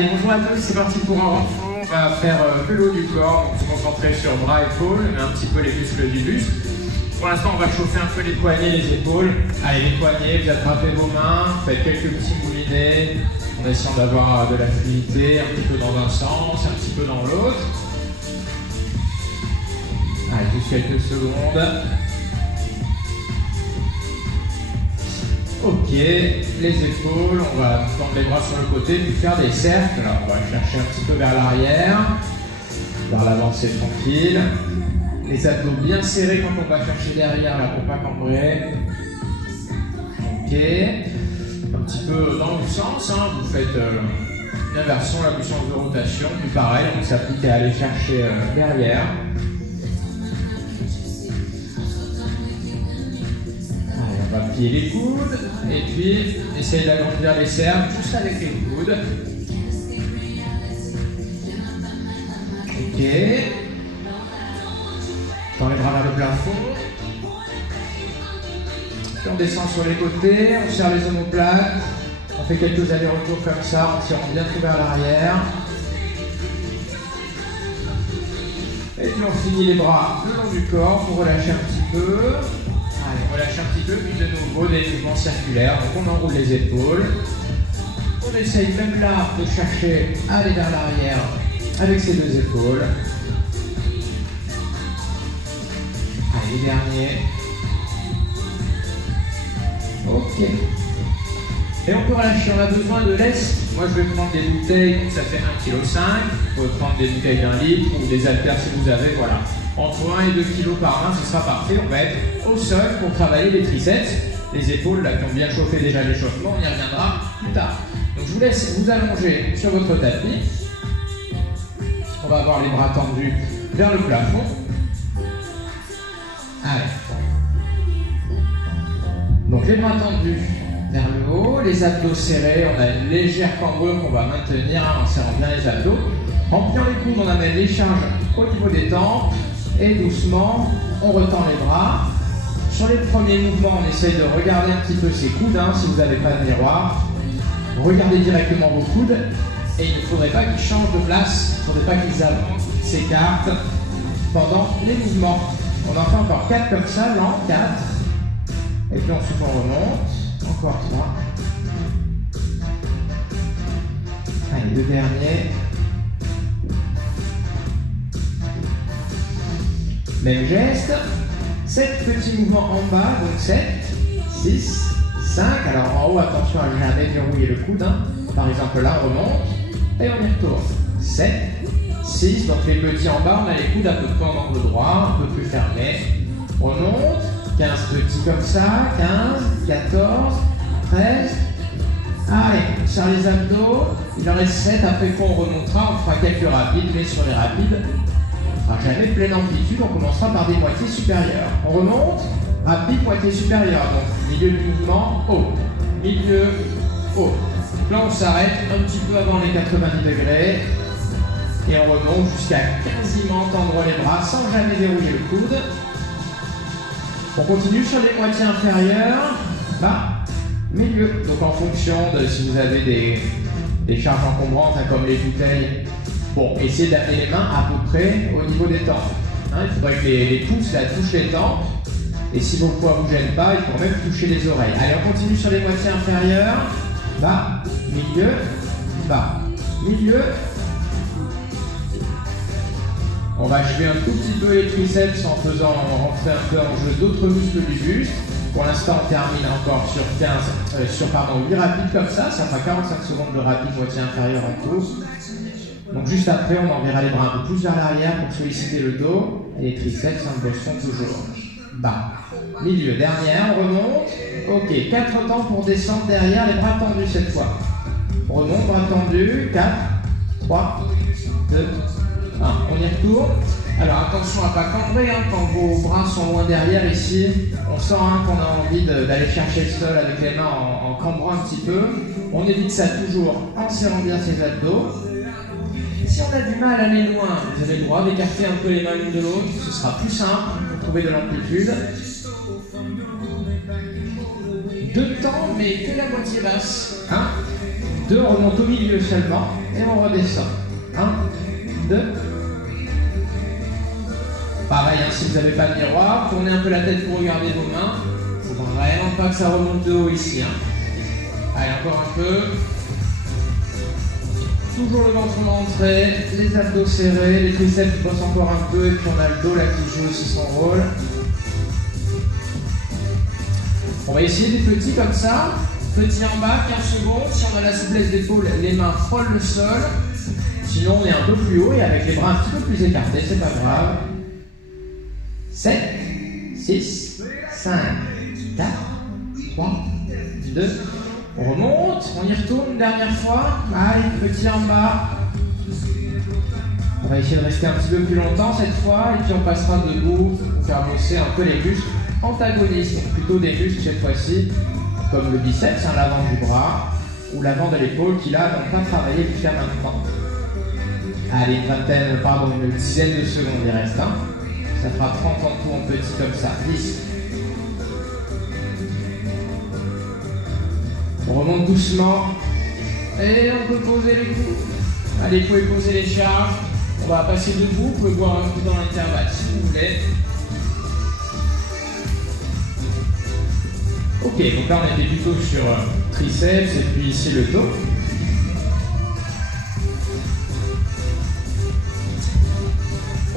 Allez, bonjour à tous, c'est parti pour un renfort. On va faire que le haut du corps, donc se concentrer sur bras, épaules, mais un petit peu les muscles du buste. Pour l'instant, on va chauffer un peu les poignets, les épaules. Allez, les poignets, vous attrapez vos mains, faites quelques petits moulinets en essayant d'avoir de la fluidité, un petit peu dans un sens, un petit peu dans l'autre. Allez, juste quelques secondes. Ok, les épaules, on va tendre les bras sur le côté, puis faire des cercles. Alors, on va chercher un petit peu vers l'arrière, vers l'avant, c'est tranquille. Les abdos bien serrés quand on va chercher derrière, là, pour pas cambrer. Ok, un petit peu dans le sens, hein. Vous faites une inversion, la puissance de rotation, puis pareil, on s'applique à aller chercher derrière. On va plier les coudes et puis essayer d'agrandir les cercles juste avec les coudes. Ok. Tend les bras vers le plafond. Puis on descend sur les côtés, on serre les omoplates. On fait quelques allers-retours comme ça en tirant bien tout vers l'arrière. Et puis on finit les bras le long du corps pour relâcher un petit peu. Allez, on relâche un petit peu, puis de nouveau des mouvements circulaires. Donc on enroule les épaules. On essaye même là de chercher à aller vers l'arrière avec ces deux épaules. Allez, les derniers. Ok. Et on peut relâcher, on a besoin de lest. Moi je vais prendre des bouteilles, donc ça fait 1,5 kg. Vous pouvez prendre des bouteilles d'1 litre ou des haltères si vous avez, voilà. Entre 1 et 2 kg par main, ce sera parfait. On va être au sol pour travailler les triceps, les épaules là qui ont bien chauffé déjà l'échauffement, on y reviendra plus tard. Donc je vous laisse vous allonger sur votre tapis. On va avoir les bras tendus vers le plafond. Allez. Donc les bras tendus vers le haut, les abdos serrés, on a une légère cambrure qu'on va maintenir en serrant bien les abdos. En pliant les coudes, on amène les charges au niveau des tempes. Et doucement, on retend les bras. Sur les premiers mouvements, on essaye de regarder un petit peu ses coudes, hein, si vous n'avez pas de miroir. Regardez directement vos coudes. Et il ne faudrait pas qu'ils changent de place. Il ne faudrait pas qu'ils avancent, qu'ils s'écartent pendant les mouvements. On en fait encore 4 comme ça, lent, 4. Et puis ensuite on remonte. Encore 3. Allez, le dernier. Même geste, 7 petits mouvements en bas, donc 7, 6, 5. Alors en haut, attention à jamais verrouiller le coude. Hein. Par exemple là, on remonte et on y retourne. 7, 6, donc les petits en bas, on a les coudes un peu de en angle droit, un peu plus fermés. On monte, 15 petits comme ça, 15, 14, 13. Allez, on serre les abdos, il en reste 7, après qu'on remontera, on fera quelques rapides, mais sur les rapides, jamais pleine amplitude, on commencera par des moitiés supérieures. On remonte, rapide, moitié supérieure. Donc milieu du mouvement, haut. Milieu, haut. Donc là on s'arrête un petit peu avant les 90 degrés. Et on remonte jusqu'à quasiment tendre les bras sans jamais verrouiller le coude. On continue sur les moitiés inférieures. Bas, milieu. Donc en fonction de si vous avez des charges encombrantes, hein, comme les bouteilles. Bon, essayez d'amener les mains à peu près au niveau des tempes. Hein, il faudrait que les pouces là, touchent les tempes. Et si vos poids ne vous gênent pas, il faut même toucher les oreilles. Allez, on continue sur les moitiés inférieures. Bas, milieu, bas, milieu. On va achever un tout petit peu les triceps en faisant rentrer un peu en jeu d'autres muscles du buste. Pour l'instant, on termine encore sur 8 rapides comme ça. Ça fera 45 secondes de rapide moitié inférieure en tout. Donc juste après, on enverra les bras un peu plus vers l'arrière pour solliciter le dos. Et les triceps, on bosseront toujours. Bas. Milieu, dernière, on remonte. Ok, 4 temps pour descendre derrière, les bras tendus cette fois. On remonte, bras tendus. 4, 3, 2, 1. On y retourne. Alors attention à ne pas cambrer, hein, quand vos bras sont loin derrière ici. On sent hein, qu'on a envie d'aller chercher le sol avec les mains en cambrant un petit peu. On évite ça toujours en serrant bien ses abdos. Si on a du mal à aller loin, vous avez le droit d'écarter un peu les mains l'une de l'autre, ce sera plus simple pour trouver de l'amplitude. 2 temps, mais que la moitié basse. 1, 2, on remonte au milieu seulement et on redescend. 1, 2. Pareil, hein, si vous n'avez pas de miroir, tournez un peu la tête pour regarder vos mains. Il ne faut vraiment pas que ça remonte de haut ici. Hein. Allez, encore un peu. Toujours le ventre montré, les abdos serrés, les triceps bossent encore un peu et puis on a le dos là qui joue aussi son rôle. On va essayer des petits comme ça. Petit en bas, 15 secondes. Si on a la souplesse d'épaule, les mains frôlent le sol. Sinon, on est un peu plus haut et avec les bras un petit peu plus écartés, c'est pas grave. 7, 6, 5, 4, 3, 2. On remonte, on y retourne une dernière fois. Allez, petit en bas. On va essayer de rester un petit peu plus longtemps cette fois et puis on passera debout pour faire bosser un peu les muscles antagonistes, donc plutôt des muscles cette fois-ci, comme le biceps, hein, l'avant du bras ou l'avant de l'épaule qui là n'ont pas travaillé jusqu'à maintenant. Allez, une dizaine de secondes il reste. Hein. Ça fera 30 en tout en petit comme ça. 10. On remonte doucement et on peut poser les coudes. Allez, vous pouvez poser les charges. On va passer debout, vous pouvez boire un coup dans l'intervalle si vous voulez. Ok, donc là on était plutôt sur triceps et puis ici le dos.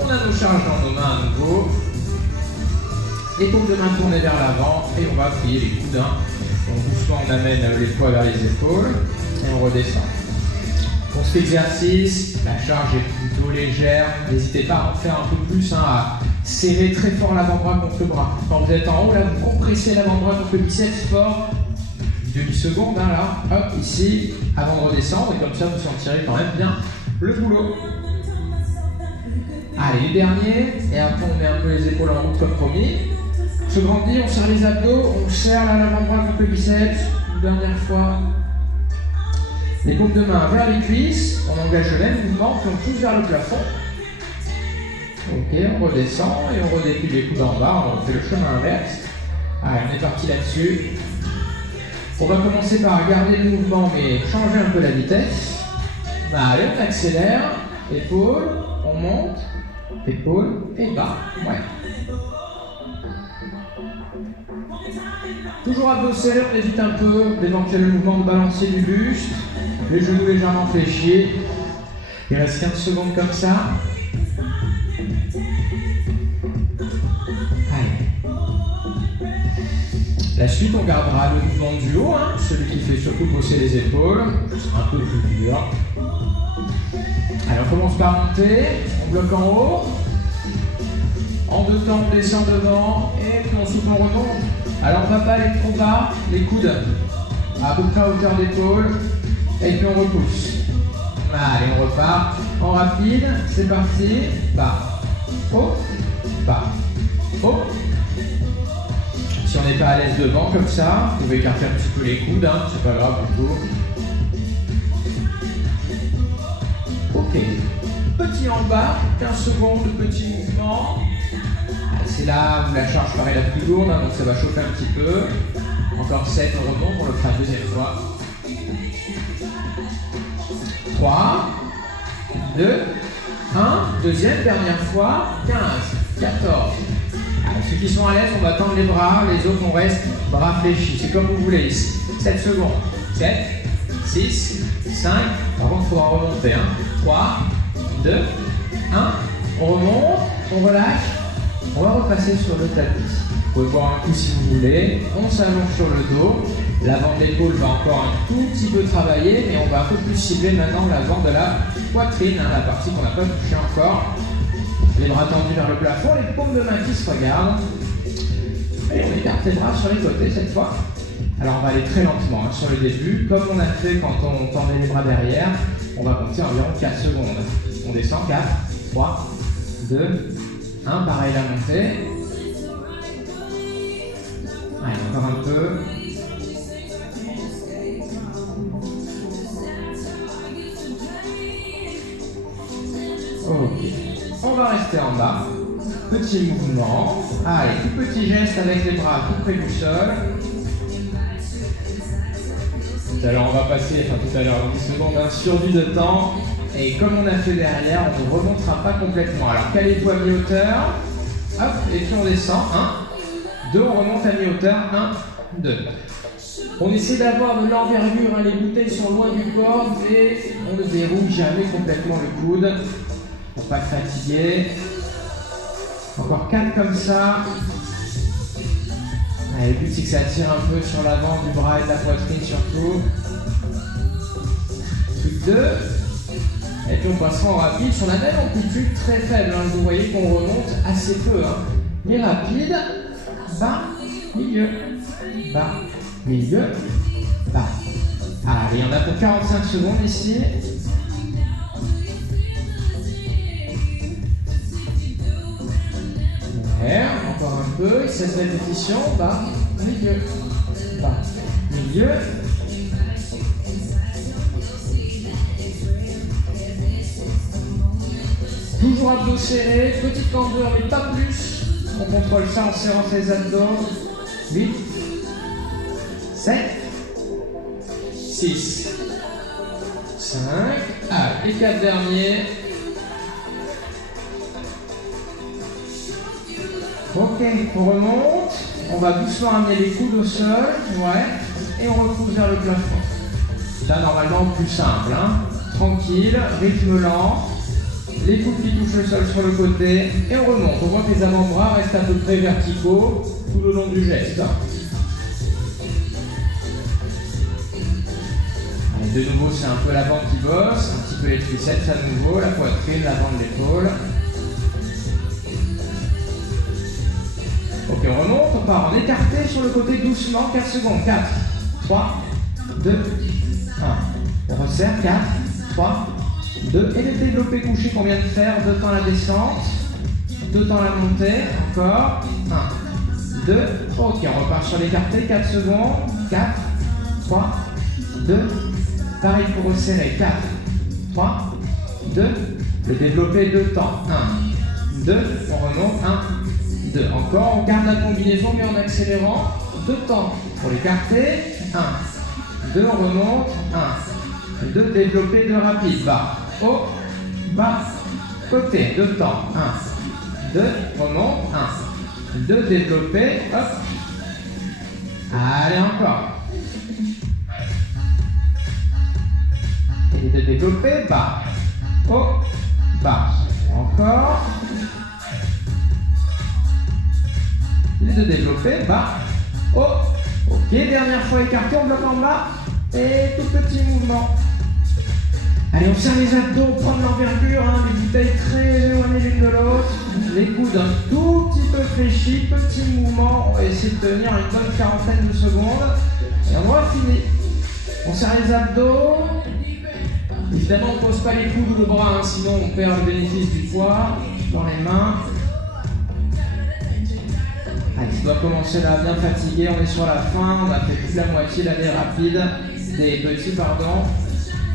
On a nos charges dans nos mains à nouveau. Les paumes de main tournées vers l'avant et on va plier les coudes. Donc doucement on amène les poids vers les épaules et on redescend. Pour cet exercice, la charge est plutôt légère. N'hésitez pas à en faire un peu plus, à serrer très fort l'avant-bras contre le bras. Quand vous êtes en haut, là, vous compressez l'avant-bras contre le biceps fort. Une demi-seconde, là, hop, ici, avant de redescendre. Et comme ça, vous sentirez quand même bien le boulot. Allez, les derniers. Et après, on met un peu les épaules en route comme promis. On se grandit, on serre les abdos, on serre l'avant-bras contre le biceps. Une dernière fois. Les paumes de main vers les cuisses, on engage le même mouvement, puis on pousse vers le plafond. Ok, on redescend et on redéplie les coudes en bas, on fait le chemin inverse. Allez, on est parti là-dessus. On va commencer par garder le mouvement, mais changer un peu la vitesse. Allez, on accélère, épaule, on monte, épaule et bas. Ouais. Toujours à dos serré, on évite un peu d'éventuel mouvement de balancier du buste. Les genoux légèrement fléchis. Il reste 15 secondes comme ça. Allez. La suite, on gardera le mouvement du haut, celui qui fait surtout bosser les épaules. Ce sera un peu plus dur. Allez, on commence par monter. On bloque en haut. En deux temps, on descend devant. Et puis on souffle, on remonte. Alors, on ne va pas aller trop bas. Les coudes à peu près à hauteur d'épaule. Et puis on repousse. Allez, on repart en rapide. C'est parti. Bas. Haut. Bas. Haut. Si on n'est pas à l'aise devant comme ça, vous pouvez écarter un petit peu les coudes. C'est pas grave du tout. Ok. Petit en bas. 15 secondes de petit mouvement. C'est là où la charge paraît la plus lourde. Donc ça va chauffer un petit peu. Encore 7. On remonte. On le fera une deuxième fois. 3, 2, 1, deuxième, dernière fois, 15, 14. Allez, ceux qui sont à l'aise, on va tendre les bras, les autres, on reste bras fléchis. C'est comme vous voulez ici. 7 secondes. 7, 6, 5. Par contre, il faudra remonter. 3, 2, 1. On remonte, on relâche. On va repasser sur le tapis. Vous pouvez boire un coup si vous voulez. On s'allonge sur le dos. L'avant de l'épaule va encore un tout petit peu travailler, mais on va un peu plus cibler maintenant l'avant de la poitrine, la partie qu'on n'a pas touchée encore. Les bras tendus vers le plafond, les paumes de main qui se regardent. Et on écarte les bras sur les côtés cette fois. Alors on va aller très lentement sur le début, comme on a fait quand on tendait les bras derrière. On va compter environ 4 secondes. On descend, 4, 3, 2, 1, pareil la montée. Allez, encore un peu. Ok, on va rester en bas. Petit mouvement. Allez, tout petit geste avec les bras tout près du sol. Tout à l'heure, on va passer, enfin tout à l'heure, 10 secondes, un survie de temps. Et comme on a fait derrière, on ne remontera pas complètement. Alors, calez-vous à mi-hauteur. Hop, et puis on descend. 1, 2, on remonte à mi-hauteur. 1, 2. On essaie d'avoir de l'envergure, hein. Les bouteilles sont loin du corps, mais on ne déroule jamais complètement le coude pour pas te fatiguer. Encore 4 comme ça. Allez, le but c'est que ça tire un peu sur l'avant du bras et de la poitrine surtout. Truc 2. Et puis on passera en rapide sur la même amplitude très faible. Hein. Vous voyez qu'on remonte assez peu. Hein. Mais rapide, bas, milieu, bas, milieu, bas. Allez, on a pour 45 secondes ici. Encore un peu, 16 répétitions, bas, milieu, bas, milieu. Toujours abdos serrés, petite candeur mais pas plus. On contrôle ça en serrant ses abdos. 8, 7, 6, 5, les 4 derniers. Ok, on remonte, on va doucement amener les coudes au sol, ouais, et on repousse vers le plafond. Là, normalement, plus simple, hein. Tranquille, rythme lent, les coudes qui touchent le sol sur le côté, et on remonte. On voit que les avant-bras restent à peu près verticaux tout le long du geste. Allez, de nouveau, c'est un peu l'avant qui bosse, un petit peu les triceps à nouveau, la poitrine, l'avant de l'épaule. Ok, on remonte, on part en écarté sur le côté doucement, 4 secondes, 4, 3, 2, 1. On resserre, 4, 3, 2. Et les développés couchés qu'on vient de faire, 2 temps la descente, 2 temps la montée, encore, 1, 2. Ok, on repart sur l'écarté, 4 secondes, 4, 3, 2. Pareil pour resserrer, 4, 3, 2. Le développé, 2 temps, 1, 2. On remonte, 1, 2. Encore, on garde la combinaison mais en accélérant. 2 temps pour l'écarter. 1, 2, on remonte. 1, 2, développer, 2 rapide. Bas, haut, bas, côté. 2 temps. 1, 2, remonte. 1, 2, développer. Hop. Allez, encore. Et 2, développer. Bas, haut, bas. Encore. Les 2 développés, bas, haut, ok, dernière fois écarté, on bloque en bas, et tout petit mouvement. Allez, on serre les abdos, on prend de l'envergure, hein, les bouteilles très éloignées l'une de l'autre, les coudes un tout petit peu fléchis, petit mouvement, on va essayer de tenir une bonne quarantaine de secondes, et on aura fini. On serre les abdos, évidemment on ne pose pas les coudes ou le bras, hein, sinon on perd le bénéfice du poids dans les mains. Allez, ça doit commencer là, bien fatigué, on est sur la fin, on a fait plus de la moitié là, des rapides, des petits, pardon.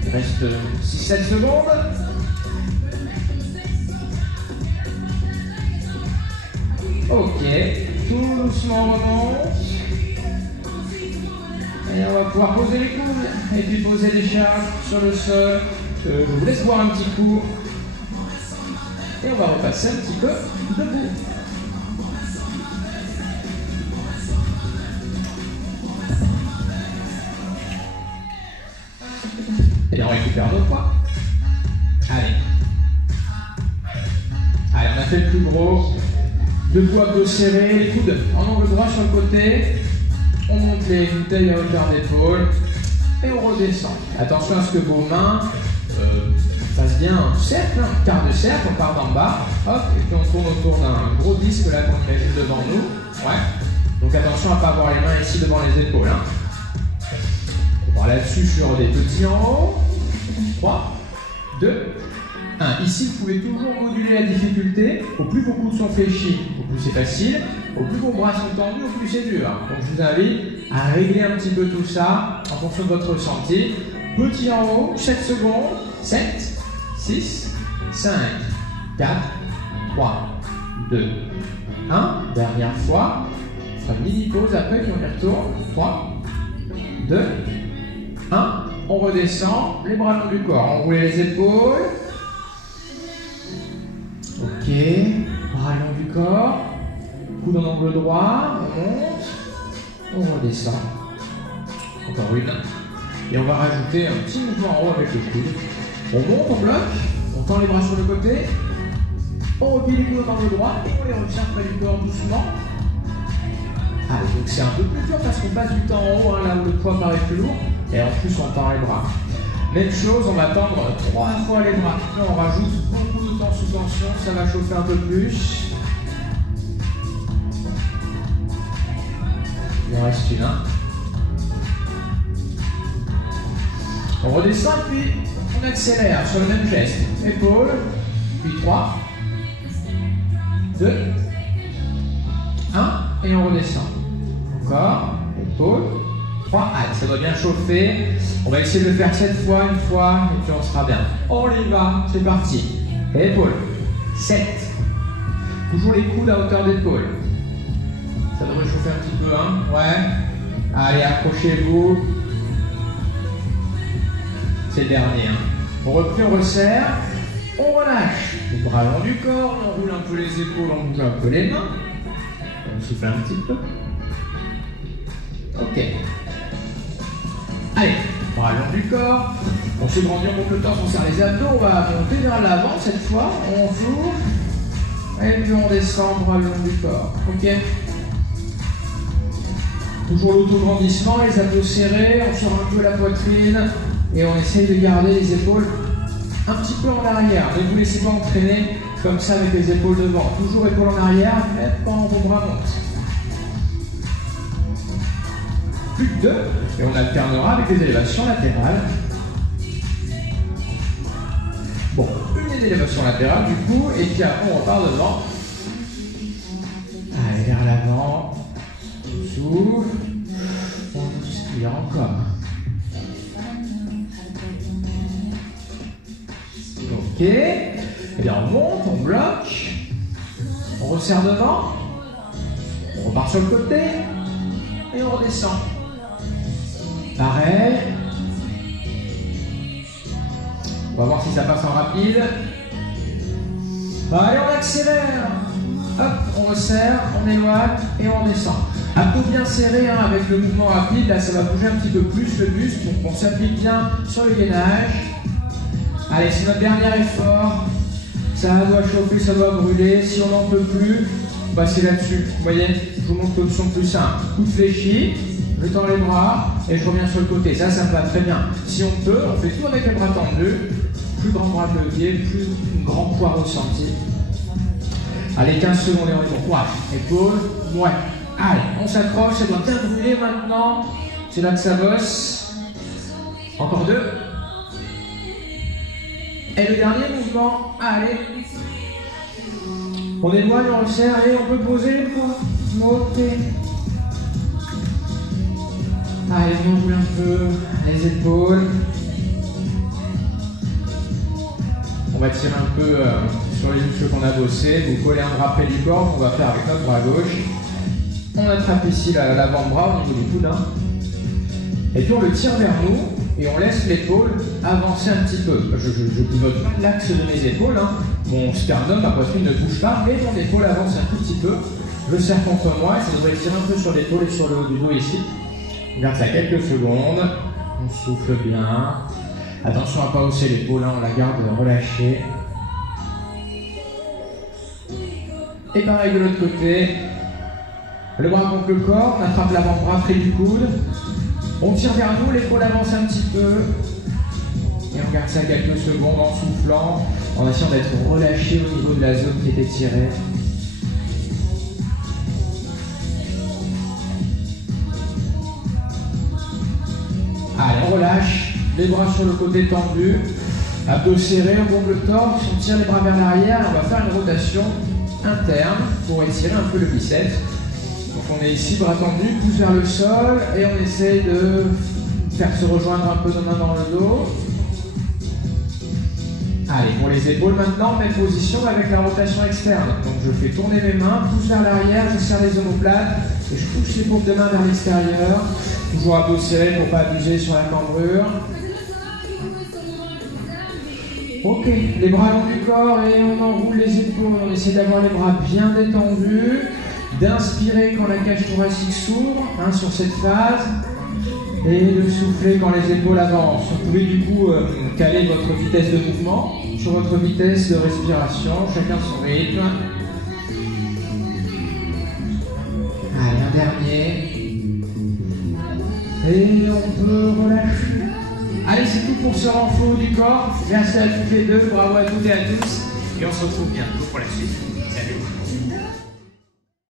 Il reste 6-7 secondes. Ok, tout doucement on remonte. Et on va pouvoir poser les coudes, et puis poser les charges sur le sol. Je vous laisse boire un petit coup. Et on va repasser un petit peu debout. Et on récupère nos poids. Allez. Allez, on a fait le plus gros. Debout, abdos serrés, les coudes en angle droit sur le côté. On monte les bouteilles à hauteur d'épaule. Et on redescend. Attention à ce que vos mains fassent bien un cercle, un quart de cercle. On part d'en bas. Hop, et puis on tourne autour d'un gros disque là qu'on imagine devant nous. Ouais. Donc attention à ne pas avoir les mains ici devant les épaules. Hein. Là-dessus sur des petits en haut. 3, 2, 1. Ici, vous pouvez toujours moduler la difficulté. Au plus vos coudes sont fléchis, au plus c'est facile. Au plus vos bras sont tendus, au plus c'est dur. Donc je vous invite à régler un petit peu tout ça en fonction de votre ressenti. Petit en haut, 7 secondes. 7, 6, 5, 4, 3, 2, 1. Dernière fois. On fera une mini pause après, puis on y retourne. 3, 2, 1, on redescend, les bras le long du corps, enroulez les épaules. Ok, bras le long du corps, coude en angle droit, on monte, on redescend. Encore une. Et on va rajouter un petit mouvement en haut avec le coude. On monte, on bloque, on tend les bras sur le côté, on replie les coudes en angle droit et on les retient près du corps doucement. Ah, donc c'est un peu plus dur parce qu'on passe du temps en haut, hein, là où le poids paraît plus lourd, et en plus on tend les bras. Même chose, on va tendre 3 fois les bras. Là on rajoute beaucoup de temps sous tension, ça va chauffer un peu plus. Il en reste une. On redescend puis on accélère sur le même geste. Épaule, puis 3, 2, 1 et on redescend. Encore, épaule, 3, allez, ça doit bien chauffer. On va essayer de le faire 7 fois, une fois, et puis on sera bien. On y va, c'est parti. Épaule, 7. Toujours les coudes à hauteur d'épaule. Ça devrait chauffer un petit peu, hein? Ouais. Allez, accrochez-vous. C'est le dernier. Hein. On replie, on resserre, on relâche. Les bras long du corps, on roule un peu les épaules, on bouge un peu les mains. On souffle un petit peu. Ok. Allez, bras long du corps. On se grandit, on monte le torse, on serre les abdos. On va monter vers l'avant cette fois. On souffle. Et puis on descend, bras le long du corps. Ok. Toujours l'auto-grandissement, les abdos serrés. On sort un peu la poitrine. Et on essaye de garder les épaules un petit peu en arrière. Ne vous laissez pas entraîner comme ça avec les épaules devant. Toujours épaules en arrière, même quand vos bras montent. Plus que 2. Et on alternera avec les élévations latérales. Bon, une élévation latérale du coup, et puis après on repart devant. Allez, vers l'avant. On souffle. On inspire encore. Ok, et bien on monte, on bloque, on resserre devant, on repart sur le côté et on redescend. Pareil. On va voir si ça passe en rapide. Allez, on accélère. Hop, on resserre, on éloigne et on descend. Abdos bien serrés hein, avec le mouvement rapide, là ça va bouger un petit peu plus le buste, donc on s'applique bien sur le gainage. Allez, c'est notre dernier effort. Ça doit chauffer, ça doit brûler. Si on n'en peut plus, c'est là-dessus. Vous voyez, je vous montre l'option plus simple. Coup de fléchi, je tends les bras et je reviens sur le côté. Ça me va très bien. Si on peut, on fait tout avec les bras tendus. Plus grand bras que le pied, plus grand poids ressenti. Allez, 15 secondes et on est bon. Courage. Épaule, ouais. Allez, on s'accroche, ça doit bien brûler maintenant. C'est là que ça bosse. Encore 2. Et le dernier mouvement, allez. On éloigne, on resserre et on peut poser les poings. Monter. Allez, on roule un peu les épaules. On va tirer un peu sur les muscles qu'on a bossé. Vous collez un bras près du corps, on va faire avec notre bras gauche. On attrape ici l'avant-bras au niveau du coude. Et puis on le tire vers nous. Et on laisse l'épaule avancer un petit peu. Je ne pivote pas l'axe de mes épaules. Hein. Mon sternum, ma poitrine ne bouge pas, mais mon épaule avance un tout petit peu. Je serre contre moi et ça devrait tirer un peu sur l'épaule et sur le haut du dos ici. On garde ça quelques secondes. On souffle bien. Attention à ne pas hausser l'épaule, hein. On la garde relâchée. Et pareil de l'autre côté. Le bras contre le corps, on attrape l'avant-bras près du coude. On tire vers nous, l'épaule avance un petit peu. Et on garde ça quelques secondes en soufflant, en essayant d'être relâché au niveau de la zone qui était tirée. Allez, on relâche, les bras sur le côté tendu, abdos serrés, on bombe le torse, on tire les bras vers l'arrière, on va faire une rotation interne pour étirer un peu le biceps. Donc on est ici, bras tendus, pouce vers le sol, et on essaye de faire se rejoindre un peu nos mains dans le dos. Allez, pour les épaules maintenant, même position avec la rotation externe. Donc je fais tourner mes mains, pouce vers l'arrière, je serre les omoplates, et je pousse les paumes de main vers l'extérieur. Toujours un peu serré pour ne pas abuser sur la cambrure. Ok, les bras long du corps et on enroule les épaules. On essaie d'avoir les bras bien détendus. D'inspirer quand la cage thoracique s'ouvre, hein, sur cette phase. Et de souffler quand les épaules avancent. Vous pouvez du coup caler votre vitesse de mouvement sur votre vitesse de respiration, chacun son rythme. Allez, un dernier. Et on peut relâcher. Allez, c'est tout pour ce renfort du corps. Merci à toutes les deux, bravo à toutes et à tous. Et on se retrouve bientôt pour la suite.